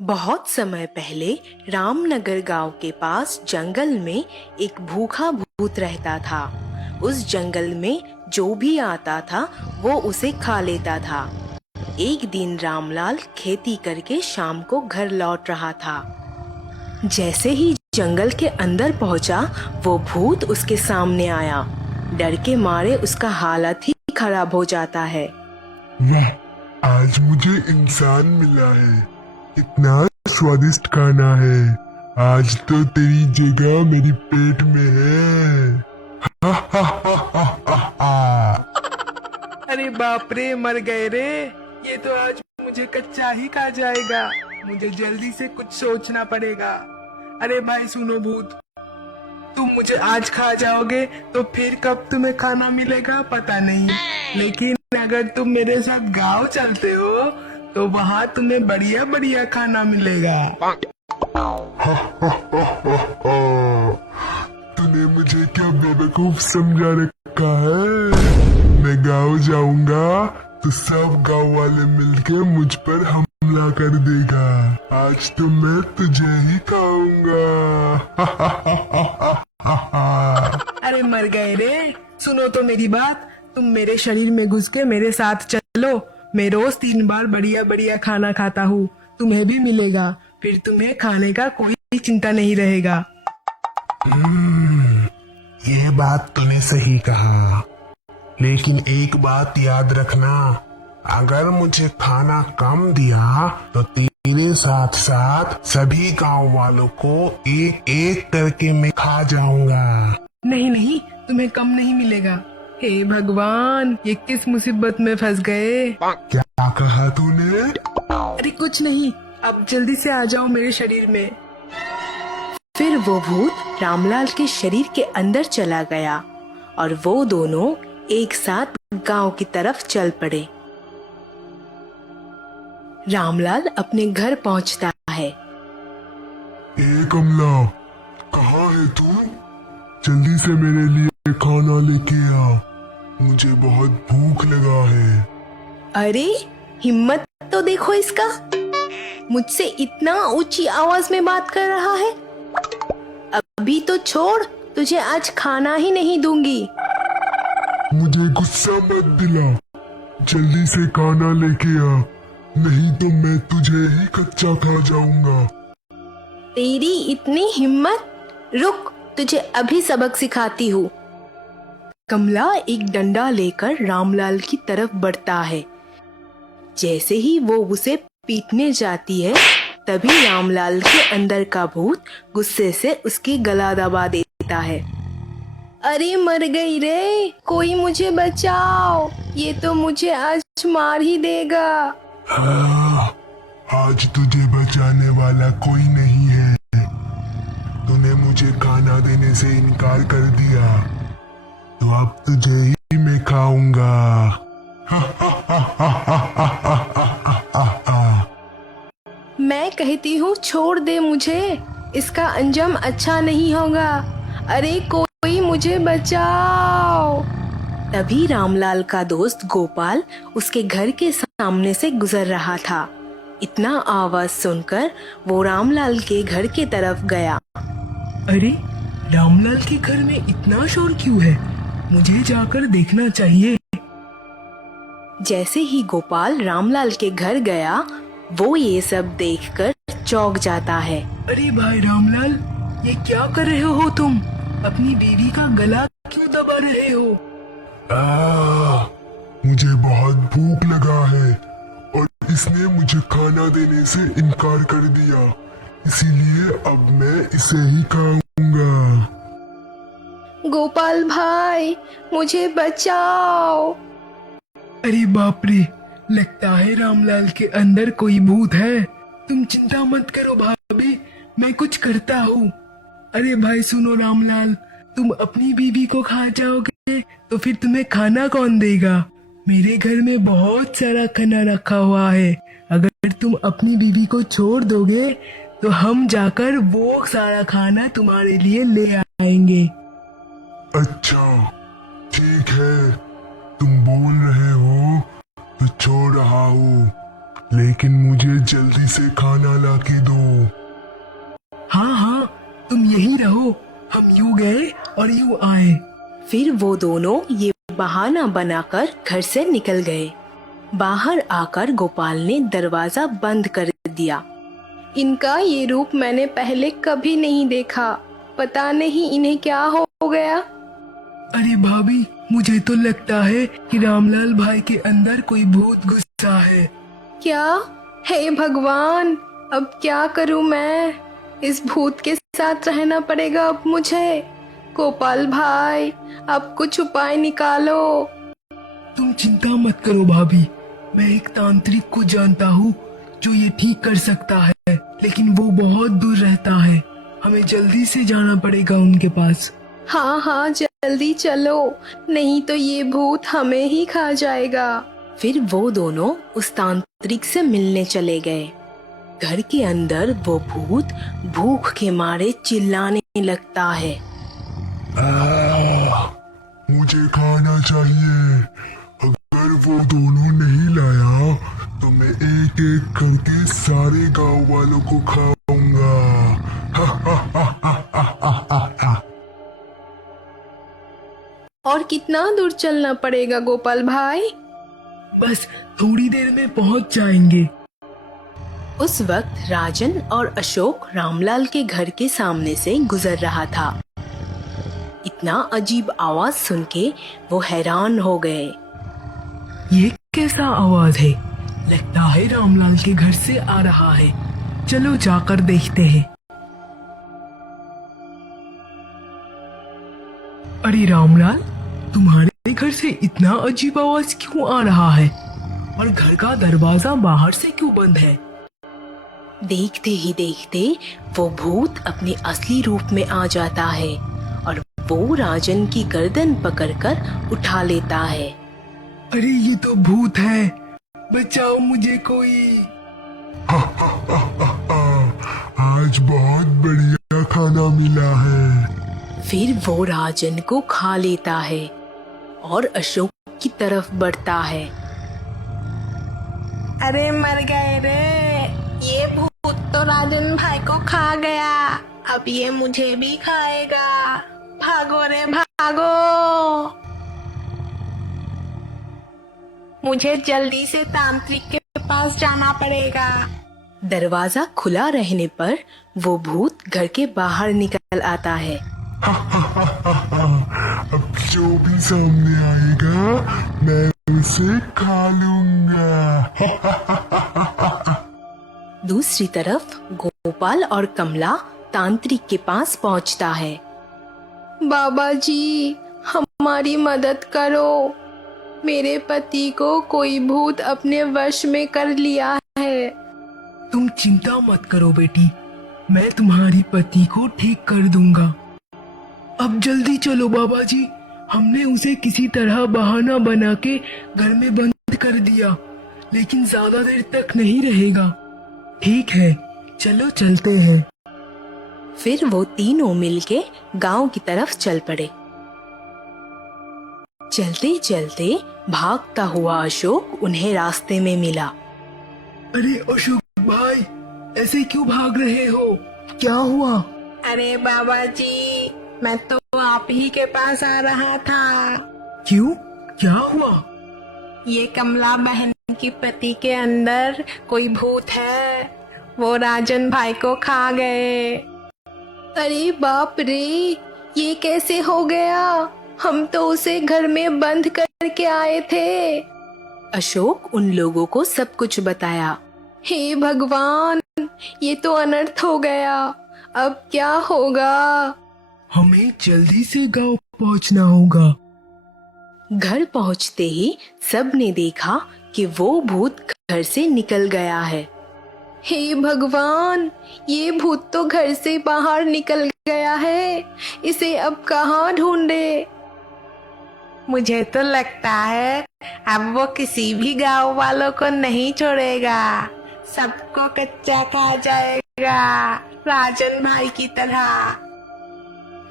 बहुत समय पहले रामनगर गांव के पास जंगल में एक भूखा भूत रहता था। उस जंगल में जो भी आता था वो उसे खा लेता था। एक दिन रामलाल खेती करके शाम को घर लौट रहा था। जैसे ही जंगल के अंदर पहुंचा, वो भूत उसके सामने आया। डर के मारे उसका हालत ही खराब हो जाता है। वाह, आज मुझे इंसान मिला है। इतना स्वादिष्ट खाना है। आज तो तेरी जगह मेरी पेट में है। हा हा हा हा हा हा। अरे बाप रे, मर गए रे। ये तो आज मुझे कच्चा ही खा जाएगा। मुझे जल्दी से कुछ सोचना पड़ेगा। अरे भाई सुनो भूत, तुम मुझे आज खा जाओगे तो फिर कब तुम्हें खाना मिलेगा पता नहीं, लेकिन अगर तुम मेरे साथ गांव चलते हो तो वहाँ तुम्हें बढ़िया बढ़िया खाना मिलेगा। तूने मुझे क्या बेवकूफ समझा रखा है। मैं गांव जाऊंगा तो सब गांव वाले मिलके मुझ पर हमला कर देगा। आज तो मैं तुझे ही खाऊंगा। अरे मर गए रे। सुनो तो मेरी बात, तुम मेरे शरीर में घुस के मेरे साथ चलो। मैं रोज 3 बार बढ़िया बढ़िया खाना खाता हूँ, तुम्हें भी मिलेगा। फिर तुम्हें खाने का कोई चिंता नहीं रहेगा। ये बात तूने सही कहा, लेकिन एक बात याद रखना, अगर मुझे खाना कम दिया तो तेरे साथ साथ सभी गांव वालों को एक एक करके मैं खा जाऊंगा। नहीं नहीं, तुम्हें कम नहीं मिलेगा। हे भगवान, ये किस मुसीबत में फंस गए। क्या कहा तूने? अरे कुछ नहीं, अब जल्दी से आ जाओ मेरे शरीर में। फिर वो भूत रामलाल के शरीर के अंदर चला गया और वो दोनों एक साथ गांव की तरफ चल पड़े। रामलाल अपने घर पहुंचता है। ए कमला, कहाँ है तू? जल्दी से मेरे लिए खाना लेके आ, मुझे बहुत भूख लगा है। अरे हिम्मत तो देखो इसका, मुझसे इतना ऊंची आवाज में बात कर रहा है। अभी तो छोड़, तुझे आज खाना ही नहीं दूंगी। मुझे गुस्सा मत दिला, जल्दी से खाना लेके आ, नहीं तो मैं तुझे ही कच्चा खा जाऊंगा। तेरी इतनी हिम्मत, रुक तुझे अभी सबक सिखाती हूँ। कमला एक डंडा लेकर रामलाल की तरफ बढ़ता है। जैसे ही वो उसे पीटने जाती है, तभी रामलाल के अंदर का भूत गुस्से से उसकी गला दबा देता है। अरे मर गई रे, कोई मुझे बचाओ, ये तो मुझे आज मार ही देगा। आज तुझे बचाने वाला कोई नहीं है। तूने मुझे खाना देने से इनकार कर दिया, तो अब तुझे ही मैं खाऊंगा। मैं कहती हूँ छोड़ दे मुझे, इसका अंजाम अच्छा नहीं होगा। अरे कोई मुझे बचाओ। तभी रामलाल का दोस्त गोपाल उसके घर के सामने से गुजर रहा था। इतना आवाज सुनकर वो रामलाल के घर के तरफ गया। अरे रामलाल के घर में इतना शोर क्यों है? मुझे जाकर देखना चाहिए। जैसे ही गोपाल रामलाल के घर गया, वो ये सब देखकर चौंक जाता है। अरे भाई रामलाल, ये क्या कर रहे हो तुम? अपनी बीवी का गला क्यों दबा रहे हो? मुझे बहुत भूख लगा है और इसने मुझे खाना देने से इनकार कर दिया, इसीलिए अब मैं इसे ही खाऊंगा। गोपाल भाई, मुझे बचाओ। अरे बाप रे, लगता है रामलाल के अंदर कोई भूत है। तुम चिंता मत करो भाभी, मैं कुछ करता हूँ। अरे भाई सुनो रामलाल, तुम अपनी बीवी को खा जाओगे तो फिर तुम्हें खाना कौन देगा? मेरे घर में बहुत सारा खाना रखा हुआ है। अगर तुम अपनी बीवी को छोड़ दोगे तो हम जाकर वो सारा खाना तुम्हारे लिए ले आएंगे। अच्छा ठीक है, तुम बोल रहे हो तो छोड़ रहा हूँ, लेकिन मुझे जल्दी से खाना लाके दो। हाँ हाँ, तुम यही रहो, हम यूं गए और यूं आए। फिर वो दोनों ये बहाना बनाकर घर से निकल गए। बाहर आकर गोपाल ने दरवाजा बंद कर दिया। इनका ये रूप मैंने पहले कभी नहीं देखा, पता नहीं इन्हें क्या हो गया। अरे भाभी, मुझे तो लगता है कि रामलाल भाई के अंदर कोई भूत घुसा है। क्या? हे भगवान, अब क्या करूं मैं? इस भूत के साथ रहना पड़ेगा अब मुझे। गोपाल भाई, अब कुछ उपाय निकालो। तुम चिंता मत करो भाभी, मैं एक तांत्रिक को जानता हूँ जो ये ठीक कर सकता है, लेकिन वो बहुत दूर रहता है। हमें जल्दी से जाना पड़ेगा उनके पास। हाँ हाँ, जल्दी चलो, नहीं तो ये भूत हमें ही खा जाएगा। फिर वो दोनों उस तांत्रिक से मिलने चले गए। घर के अंदर वो भूत भूख के मारे चिल्लाने लगता है। मुझे खाना चाहिए। अगर वो दोनों नहीं लाया तो मैं एक एक करके सारे गांव वालों को खाऊंगा। और कितना दूर चलना पड़ेगा गोपाल भाई? बस थोड़ी देर में पहुंच जाएंगे। उस वक्त राजन और अशोक रामलाल के घर के सामने से गुजर रहा था। इतना अजीब आवाज सुन के वो हैरान हो गए। ये कैसा आवाज है? लगता है रामलाल के घर से आ रहा है। चलो जाकर देखते हैं। अरे रामलाल, तुम्हारे घर से इतना अजीब आवाज क्यों आ रहा है? और घर का दरवाजा बाहर से क्यों बंद है? देखते ही देखते वो भूत अपने असली रूप में आ जाता है और वो राजन की गर्दन पकड़कर उठा लेता है। अरे ये तो भूत है, बचाओ मुझे कोई। आज बहुत बढ़िया खाना मिला है। फिर वो राजन को खा लेता है और अशोक की तरफ बढ़ता है। अरे मर गए रे, ये भूत तो राजन भाई को खा गया, अब ये मुझे भी खाएगा। भागो रे भागो, मुझे जल्दी से तांत्रिक के पास जाना पड़ेगा। दरवाजा खुला रहने पर वो भूत घर के बाहर निकल आता है। अब जो भी सामने आएगा मैं उसे खा लूंगा। दूसरी तरफ गोपाल और कमला तांत्रिक के पास पहुंचता है। बाबा जी, हमारी मदद करो, मेरे पति को कोई भूत अपने वश में कर लिया है। तुम चिंता मत करो बेटी, मैं तुम्हारी पति को ठीक कर दूंगा। अब जल्दी चलो बाबा जी, हमने उसे किसी तरह बहाना बना के घर में बंद कर दिया, लेकिन ज्यादा देर तक नहीं रहेगा। ठीक है, चलो चलते हैं। फिर वो तीनों मिलके गांव की तरफ चल पड़े। चलते चलते भागता हुआ अशोक उन्हें रास्ते में मिला। अरे अशोक भाई, ऐसे क्यों भाग रहे हो? क्या हुआ? अरे बाबा जी, मैं तो आप ही के पास आ रहा था। क्यों? क्या हुआ? ये कमला बहन की पति के अंदर कोई भूत है, वो राजन भाई को खा गए। अरे बाप रे, ये कैसे हो गया? हम तो उसे घर में बंद करके आए थे। अशोक उन लोगों को सब कुछ बताया। हे भगवान, ये तो अनर्थ हो गया, अब क्या होगा? हमें जल्दी से गांव पहुंचना होगा। घर पहुंचते ही सब ने देखा कि वो भूत घर से निकल गया है। हे भगवान, ये भूत तो घर से बाहर निकल गया है, इसे अब कहाँ ढूंढे? मुझे तो लगता है अब वो किसी भी गांव वालों को नहीं छोड़ेगा, सबको कच्चा खा जाएगा, राजन भाई की तरह।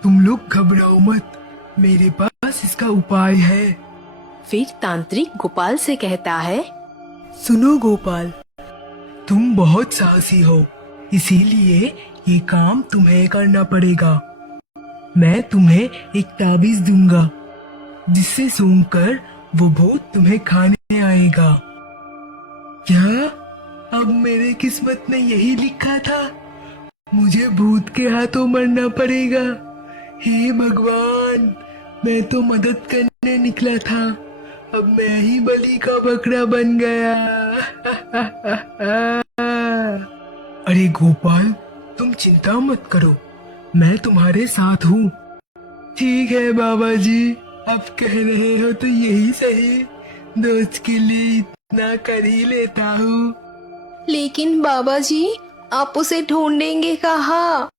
तुम लोग घबराओ मत, मेरे पास इसका उपाय है। फिर तांत्रिक गोपाल से कहता है, सुनो गोपाल, तुम बहुत साहसी हो, इसीलिए ये काम तुम्हें करना पड़ेगा। मैं तुम्हें एक ताबीज दूंगा, जिससे सूंघकर वो भूत तुम्हें खाने आएगा। क्या अब मेरे किस्मत में यही लिखा था? मुझे भूत के हाथों मरना पड़ेगा। हे भगवान, मैं तो मदद करने निकला था, अब मैं ही बलि का बकरा बन गया। अरे गोपाल, तुम चिंता मत करो, मैं तुम्हारे साथ हूँ। ठीक है बाबा जी, अब कह रहे हो तो यही सही, दोस्त के लिए इतना कर ही लेता हूँ। लेकिन बाबा जी, आप उसे ढूंढेंगे कहाँ?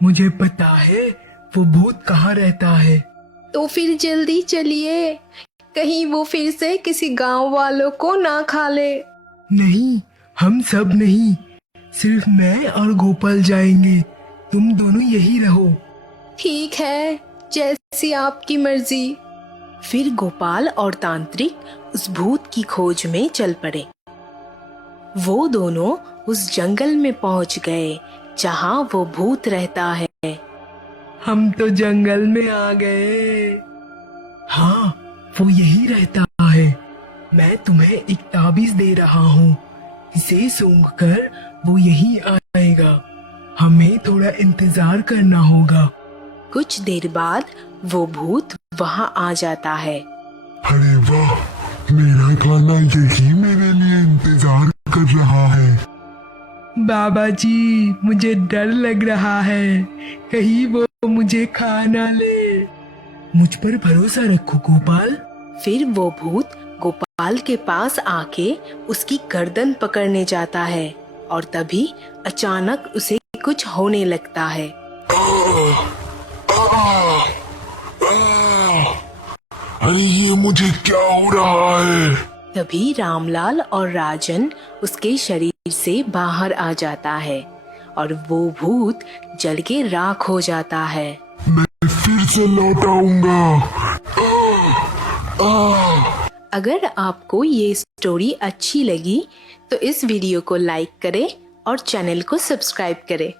मुझे पता है वो भूत कहाँ रहता है। तो फिर जल्दी चलिए, कहीं वो फिर से किसी गांव वालों को ना खा ले। नहीं, हम सब नहीं, सिर्फ मैं और गोपाल जाएंगे, तुम दोनों यही रहो। ठीक है, जैसी आपकी मर्जी। फिर गोपाल और तांत्रिक उस भूत की खोज में चल पड़े। वो दोनों उस जंगल में पहुंच गए जहां वो भूत रहता है। हम तो जंगल में आ गए। हाँ, वो यही रहता है। मैं तुम्हें एक ताबीज दे रहा हूँ, इसे सूंघकर वो यही आएगा। हमें थोड़ा इंतजार करना होगा। कुछ देर बाद वो भूत वहां आ जाता है। अरे वाह, मेरा खाना यही मेरे लिए इंतजार कर रहा है। बाबा जी, मुझे डर लग रहा है, कहीं वो मुझे खा ना ले। मुझ पर भरोसा रखो गोपाल। फिर वो भूत गोपाल के पास आके उसकी गर्दन पकड़ने जाता है और तभी अचानक उसे कुछ होने लगता है। अरे ये मुझे क्या हो रहा है? तभी रामलाल और राजन उसके शरीर से बाहर आ जाता है और वो भूत जल के राख हो जाता है। मैं फिर से लौट आऊंगा। अगर आपको ये स्टोरी अच्छी लगी तो इस वीडियो को लाइक करें और चैनल को सब्सक्राइब करें।